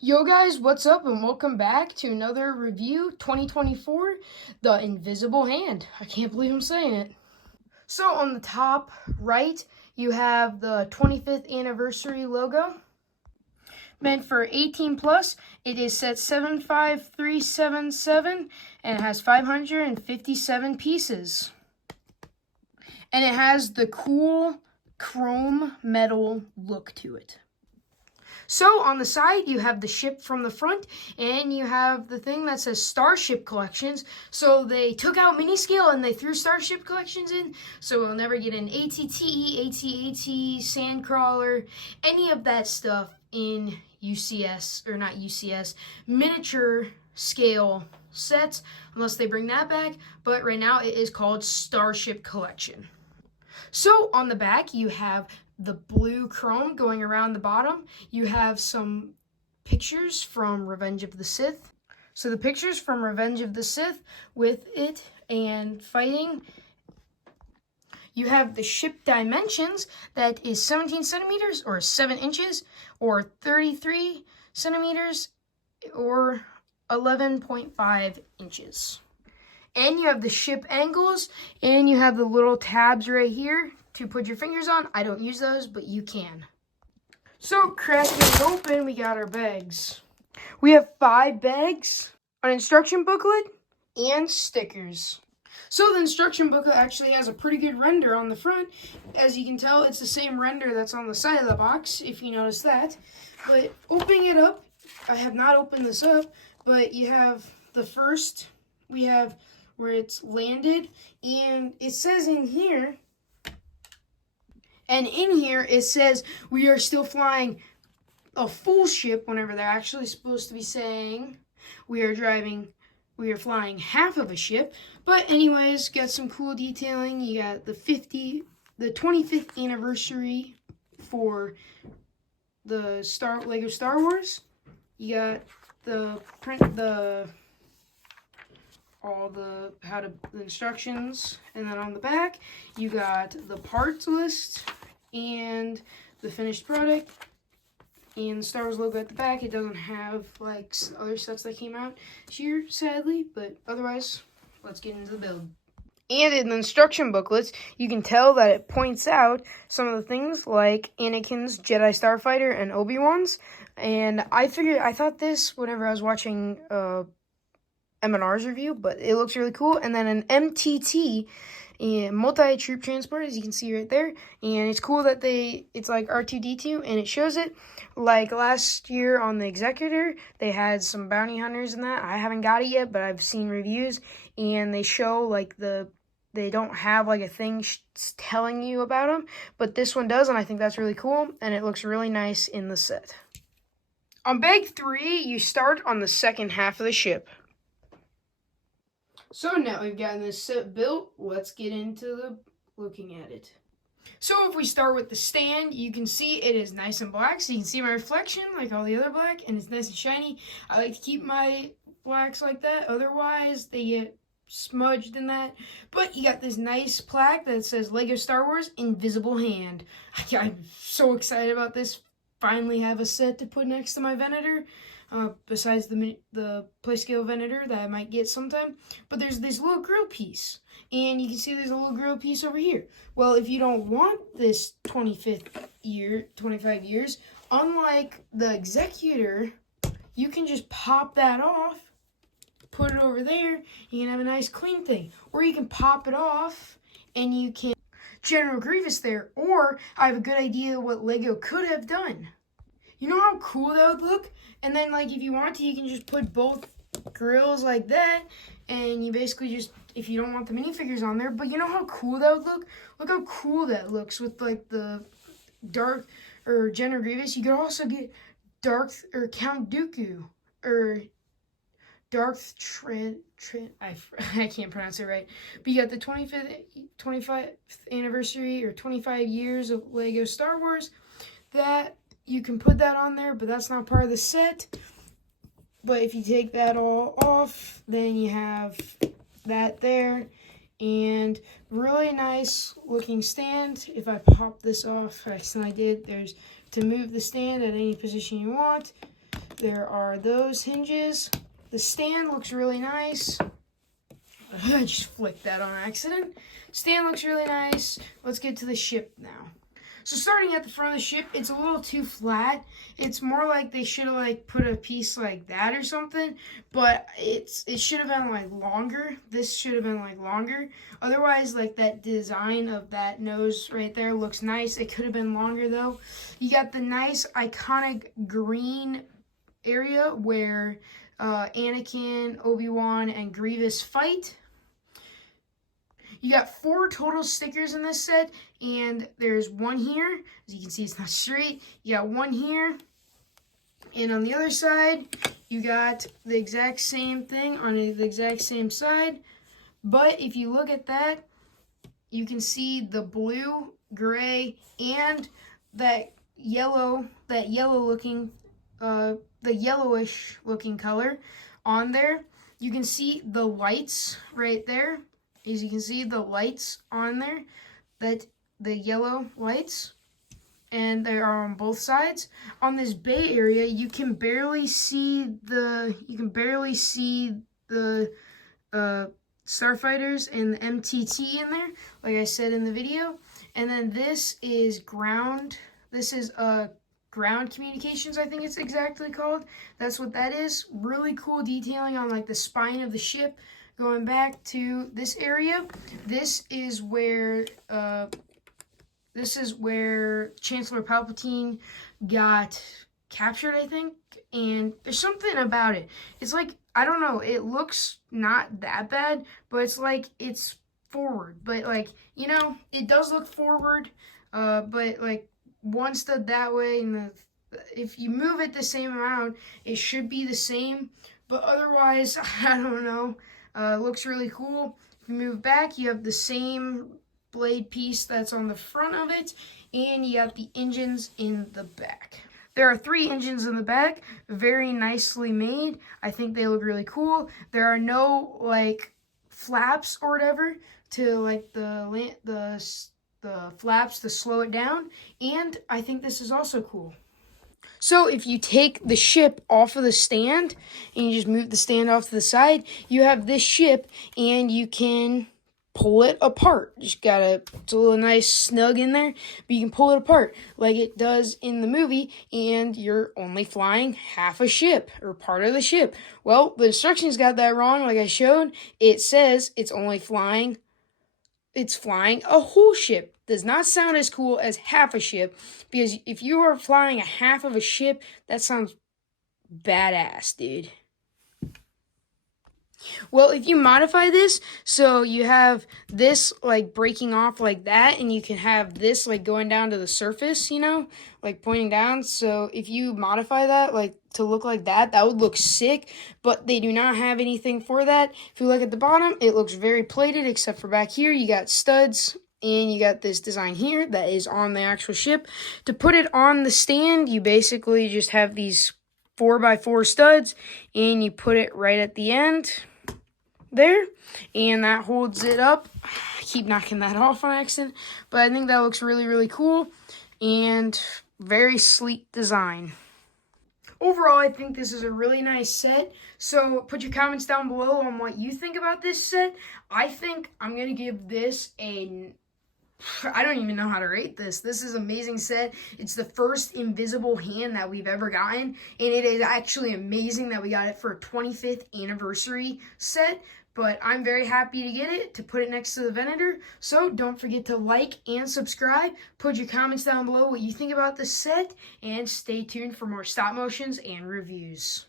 Yo guys, what's up and welcome back to another review 2024, The Invisible Hand. I can't believe I'm saying it. So on the top right, you have the 25th anniversary logo. Meant for 18 plus, it is set 75377 and it has 557 pieces. And it has the cool chrome metal look to it. So on the side, you have the ship from the front, and you have the thing that says Starship Collections. So they took out mini scale and they threw Starship Collections in, so we'll never get an ATTE, ATAT, Sandcrawler, any of that stuff in UCS, or not UCS, miniature scale sets, unless they bring that back. But right now it is called Starship Collection. So on the back, you have the blue chrome going around the bottom. You have some pictures from Revenge of the Sith. So the pictures from Revenge of the Sith with it and fighting. You have the ship dimensions, that is 17 centimeters or 7 inches or 33 centimeters or 11.5 inches. And you have the ship angles, and you have the little tabs right here to put your fingers on. I don't use those, but you can. So cracking it open, we got our bags. We have 5 bags, an instruction booklet, and stickers. So the instruction booklet actually has a pretty good render on the front. As you can tell, it's the same render that's on the side of the box, if you notice that. But opening it up, I have not opened this up, but you have the first, we have where it's landed, and it says in here, it says we are still flying a full ship, whenever they're actually supposed to be saying we are flying half of a ship. But anyways, got some cool detailing. You got the 25th anniversary for the Lego Star Wars. You got the instructions, and then on the back you got the parts list and the finished product and the Star Wars logo at the back. It doesn't have like other sets that came out this year, sadly, but otherwise, let's get into the build. And in the instruction booklets, you can tell that it points out some of the things like Anakin's Jedi Starfighter and Obi-Wan's. And I thought this whenever I was watching M&R's review, but it looks really cool. And then an MTT, multi-troop transport, as you can see right there. And it's cool that it's like R2-D2, and it shows it. Like last year on the Executor, they had some bounty hunters in that. I haven't got it yet, but I've seen reviews, and they show like they don't have like a thing telling you about them, but this one does, and I think that's really cool, and it looks really nice in the set. On bag 3, you start on the second half of the ship. So now we've gotten this set built, let's get into looking at it. So if we start with the stand, you can see it is nice and black, so you can see my reflection like all the other black, and it's nice and shiny. I like to keep my blacks like that, otherwise they get smudged in that. But you got this nice plaque that says Lego Star Wars Invisible Hand. I'm so excited about this. Finally have a set to put next to my Venator. Besides the Playscale Venator that I might get sometime. But there's this little grill piece. And you can see there's a little grill piece over here. Well, if you don't want this 25 years, unlike the Executor, you can just pop that off, put it over there, you can have a nice clean thing. Or you can pop it off and you can General Grievous there. Or I have a good idea what Lego could have done. You know how cool that would look? And then, like, if you want to, you can just put both grills like that, and you basically just, if you don't want the minifigures on there, but you know how cool that would look? Look how cool that looks with, like, the Darth or General Grievous. You could also get Darth or Count Dooku or Darth I can't pronounce it right. But you got the 25th anniversary or 25 years of Lego Star Wars. That you can put that on there, but that's not part of the set. But if you take that all off, then you have that there. And really nice looking stand. If I pop this off, as I did, there's to move the stand at any position you want. there are those hinges. The stand looks really nice. I just flicked that on accident. Stand looks really nice. Let's get to the ship now. So starting at the front of the ship, it's a little too flat. It's more like they should have like put a piece like that or something, but it should have been like longer. This should have been like longer. Otherwise, like that design of that nose right there looks nice. It could have been longer though. You got the nice iconic green area where Anakin, Obi-Wan, and Grievous fight. You got 4 total stickers in this set, and there's one here. As you can see, it's not straight. You got one here, and on the other side, you got the exact same thing on the exact same side. But if you look at that, you can see the blue, gray, and that yellow looking, the yellowish looking color on there. You can see the lights right there. As you can see, the lights on there, that the yellow lights, and they are on both sides. On this bay area, you can barely see the starfighters and the MTT in there, like I said in the video. And then this is ground. This is ground communications, I think it's exactly called. That's what that is. Really cool detailing on like the spine of the ship. Going back to this area, this is where Chancellor Palpatine got captured, I think. And there's something about it. It's like, I don't know, it looks not that bad, but it's like it's forward. But like, you know, it does look forward, but like one stud that way, and if you move it the same amount, it should be the same. But otherwise, I don't know. Looks really cool. If you move back, you have the same blade piece that's on the front of it, and you got the engines in the back. There are 3 engines in the back, very nicely made. I think they look really cool. There are no like flaps or whatever to like the flaps to slow it down, and I think this is also cool. So if you take the ship off of the stand and you just move the stand off to the side, you have this ship and you can pull it apart. It's a little nice snug in there, but you can pull it apart like it does in the movie, and you're only flying half a ship or part of the ship. Well, the instructions got that wrong, like I showed. It says it's flying a whole ship. Does not sound as cool as half a ship, because if you are flying a half of a ship, that sounds badass, dude. Well, if you modify this, so you have this like breaking off like that, and you can have this like going down to the surface, you know, like pointing down. So if you modify that like to look like that, that would look sick, but they do not have anything for that. If you look at the bottom, it looks very plated, except for back here, you got studs. And you got this design here that is on the actual ship. To put it on the stand, you basically just have these 4x4 studs, and you put it right at the end there, and that holds it up. I keep knocking that off on accident, but I think that looks really, really cool and very sleek design. Overall, I think this is a really nice set. So put your comments down below on what you think about this set. I think I'm going to give this I don't even know how to rate this. This is an amazing set. It's the first invisible hand that we've ever gotten, and it is actually amazing that we got it for a 25th anniversary set. But I'm very happy to get it, to put it next to the Venator. So don't forget to like and subscribe. Put your comments down below what you think about this set, and stay tuned for more stop motions and reviews.